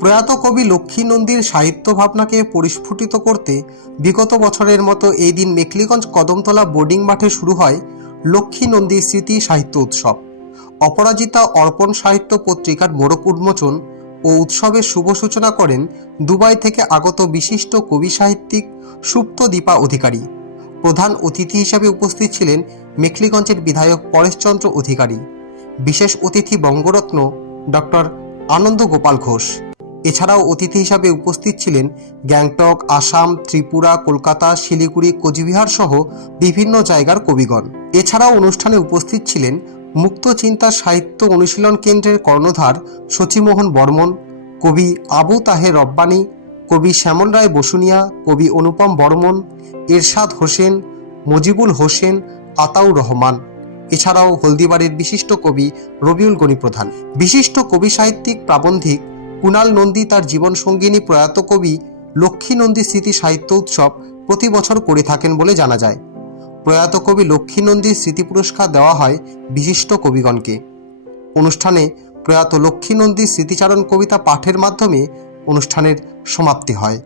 প্রয়াত কবি লক্ষ্মী নন্দীর সাহিত্য ভাবনাকে পরিস্ফুটিত করতে বিগত বছরের মতো এই দিন মেখলিগঞ্জ কদমতলা বোর্ডিং মাঠে শুরু হয় লক্ষ্মী নন্দী স্মৃতি সাহিত্য উৎসব। অপরাজিতা অর্পণ সাহিত্য পত্রিকার মোড়ক উন্মোচন ও উৎসবের শুভ সূচনা করেন দুবাই থেকে আগত বিশিষ্ট কবি সাহিত্যিক সুপ্ত দীপা অধিকারী। প্রধান অতিথি হিসাবে উপস্থিত ছিলেন মেখলিগঞ্জের বিধায়ক পরেশচন্দ্র অধিকারী। বিশেষ অতিথি বঙ্গরত্ন ডক্টর আনন্দ গোপাল ঘোষ। এছাড়াও অতিথি হিসাবে উপস্থিত ছিলেন গ্যাংটক, আসাম, ত্রিপুরা, কলকাতা, শিলিগুড়ি, কোচবিহার সহ বিভিন্ন জায়গার কবিগণ। এছাড়াও অনুষ্ঠানে উপস্থিত ছিলেন মুক্ত চিন্তা সাহিত্য অনুশীলন কেন্দ্রের কর্ণধার শচীমোহন বর্মন, কবি আবু তাহের রব্বানী, কবি শ্যামল রায় বসুনিয়া, কবি অনুপম বর্মন, এরশাদ হোসেন, মজিবুল হোসেন, আতাউর রহমান। এছাড়াও হলদিবাড়ির বিশিষ্ট কবি রবিউল গনি প্রধান। বিশিষ্ট কবি সাহিত্যিক প্রাবন্ধিক কুণাল নন্দী তার জীবন সঙ্গিনী প্রয়াত কবি লক্ষ্মী নন্দী স্মৃতি সাহিত্য উৎসব প্রতি বছর করে থাকেন বলে জানা যায়। প্রয়াত কবি লক্ষ্মী নন্দীর স্মৃতি পুরস্কার দেওয়া হয় বিশিষ্ট কবিগণকে। অনুষ্ঠানে প্রয়াত লক্ষ্মী নন্দীর স্মৃতিচারণ কবিতা পাঠের মাধ্যমে অনুষ্ঠানের সমাপ্তি হয়।